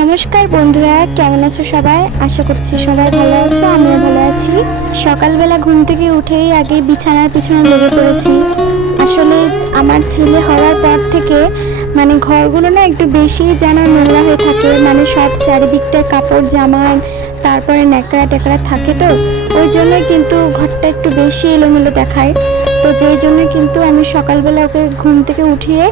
নমস্কার বন্ধুরা, কেমন আছো সবাই? আশা করছি সবাই ভালো আছো, আমিও ভালো আছি। সকালবেলা ঘুম থেকে উঠেই আগে বিছানার পিছনে লেগে পড়েছি। আসলে আমার ছেলে হওয়ার পর থেকে ঘরগুলো না একটু বেশি যেন নোংরা হয়ে থাকে, সব চারিদিকটায় কাপড় জামা তারপরে ন্যাকড়া টেকড়া থাকে, তো ওই জন্যই কিন্তু ঘরটা একটু বেশি এলোমেলো দেখায়। তো যেই জন্য কিন্তু আমি সকালবেলা ওকে ঘুম থেকে উঠিয়ে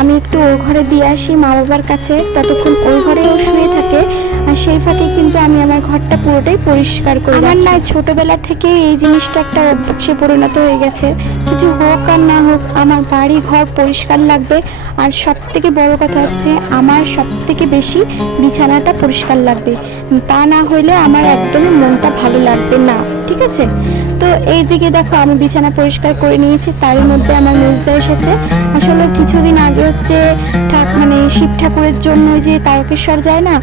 আমি একটু ওই ঘরে দিয়ে আসি মা বাবার কাছে, ততক্ষণ ওই ঘরে ও শুয়ে থাকে। আর সেই ফাঁকে কিন্তু আমি আমার ঘরটা পুরোটাই পরিষ্কার করি। আমার না ছোটোবেলা থেকে এই জিনিসটা একটা অভ্যাসে পরিণত হয়ে গেছে। কিছু হোক আর না হোক আমার বাড়ি ঘর পরিষ্কার লাগবে। আর সব থেকে বড় কথা হচ্ছে আমার সব থেকে বেশি বিছানাটা পরিষ্কার লাগবে। তা না হইলে আমার একদমই মনটা ভালো লাগবে না, ঠিক আছে? তো এই দিকে দেখো আমি বিছানা পরিষ্কার করে নিয়েছি, তার মধ্যে আমার মেজদা এসেছে। আসলে কিছুদিন আগে হচ্ছে শিব ঠাকুরের জন্য যে তারকেশ্বর যায় না,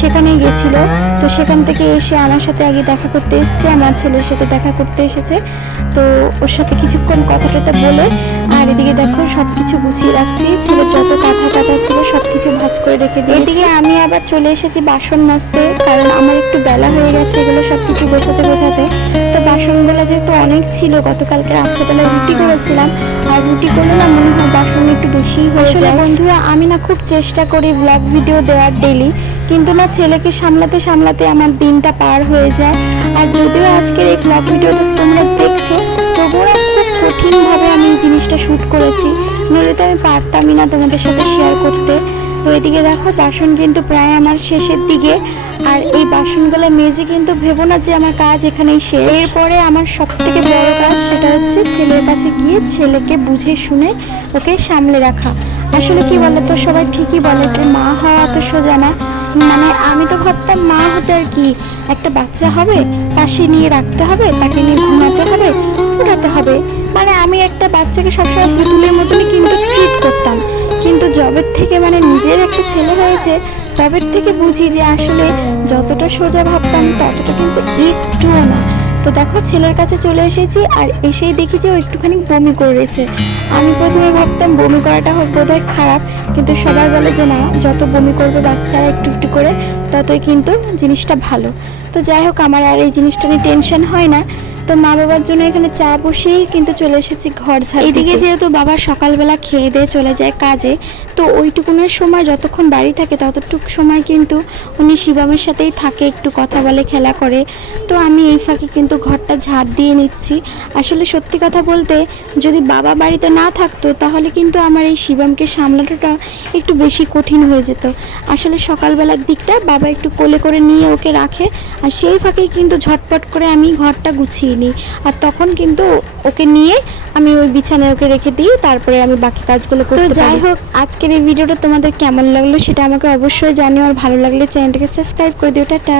সেখানেই গেছিল। তো সেখান থেকে এসে আমার সাথে আগে দেখা করতে এসেছে, আমার ছেলের সাথে দেখা করতে এসেছে। তো ওর সাথে কিছুক্ষণ কথা টথা বলে আর এদিকে দেখো সব কিছু গুছিয়ে রাখছি। ছেলে যত কাঁথা ছিল সব কিছু ভাঁজ করে রেখে দিই। এদিকে আমি আবার চলে এসেছি বাসন মাজতে, কারণ আমার একটু বেলা হয়ে গেছে এগুলো সব কিছু গোছাতে। তো বাসনগুলো যেহেতু অনেক ছিল, গতকালকে রাত্রেবেলা রুটি করেছিলাম, আর রুটি করলে না মনে হয় বাসন একটু বেশি হয়ে যায়। বন্ধুরা, আমি না খুব চেষ্টা করি ব্লগ ভিডিও দেওয়ার ডেলি, কিন্তু না ছেলেকে সামলাতে আমার দিনটা পার হয়ে যায়। আর যদিও আজকের এই ব্লগ ভিডিওটা তোমরা দেখছো, তবুও খুব কঠিনভাবে আমি এই জিনিসটা শ্যুট করেছি, নইলে তো আমি পারতামই না তোমাদের সাথে শেয়ার করতে। তো এদিকে দেখো বাসন কিন্তু প্রায় আমার শেষের দিকে, আর এই বাসনগুলো মেজে কিন্তু ভেবো না যে আমার কাজ এখানেই শেষ। এরপরে আমার সব থেকে বড় কাজ সেটা হচ্ছে ছেলের কাছে গিয়ে ছেলেকে বুঝে শুনে ওকে সামলে রাখা। আসলে কি বলতো, সবাই ঠিকই বলে যে মা হওয়া তো সোজা না। আমি তো ভাবতাম মা হতে আর কি, একটা বাচ্চা হবে, পাশে নিয়ে রাখতে হবে, তাকে নিয়ে ঘুমাতে হবে, উঠাতে হবে, আমি একটা বাচ্চাকে সবসময় পুতুলের মতনই কিন্তু ট্রিট করতাম। কিন্তু জবের থেকে নিজের একটা ছেলে হয়েছে, তবের থেকে বুঝি যে আসলে যতটা সোজা ভাবতাম ততটা কিন্তু একটুও না। তো দেখো ছেলের কাছে চলে এসেছি, আর এসেই দেখি যে ও একটুখানি বমি করেছে। আমি প্রথমে ভাবতাম বমি করাটা বোধহয় খারাপ, কিন্তু সবাই বলে যে না, যত বমি করবে বাচ্চারা একটু একটু করে ততই কিন্তু জিনিসটা ভালো। তো যাই হোক, আমার আর এই জিনিসটা নিয়ে টেনশন হয় না। তো মা বাবার জন্য এখানে চা বসেই কিন্তু চলে এসেছি ঘর ঝাড়। এদিকে যেহেতু বাবা সকালবেলা খেয়ে দিয়ে চলে যায় কাজে, তো ওইটুকুনের সময় যতক্ষণ বাড়ি থাকে ততটুকু সময় কিন্তু উনি শিবামের সাথেই থাকে, একটু কথা বলে, খেলা করে। তো আমি এই ফাঁকে কিন্তু ঘরটা ঝাড় দিয়ে নিচ্ছি। আসলে সত্যি কথা বলতে, যদি বাবা বাড়িতে না থাকতো তাহলে কিন্তু আমার এই শিবামকে সামলানোটা একটু বেশি কঠিন হয়ে যেত। আসলে সকালবেলার দিকটা বাবা একটু কোলে করে নিয়ে ওকে রাখে, আর সেই ফাঁকেই কিন্তু ঝটপট করে আমি ঘরটা গুছিয়ে নিই। আর তখন কিন্তু ওকে নিয়ে আমি ওই বিছানায় ওকে রেখে দিই, তারপরে আমি বাকি কাজগুলো করতে পারি। তো যাই হোক, আজকের এই ভিডিওটা তোমাদের কেমন লাগলো সেটা আমাকে অবশ্যই জানিও, আর ভালো লাগলে চ্যানেলটাকে সাবস্ক্রাইব করে দিও। টাটা।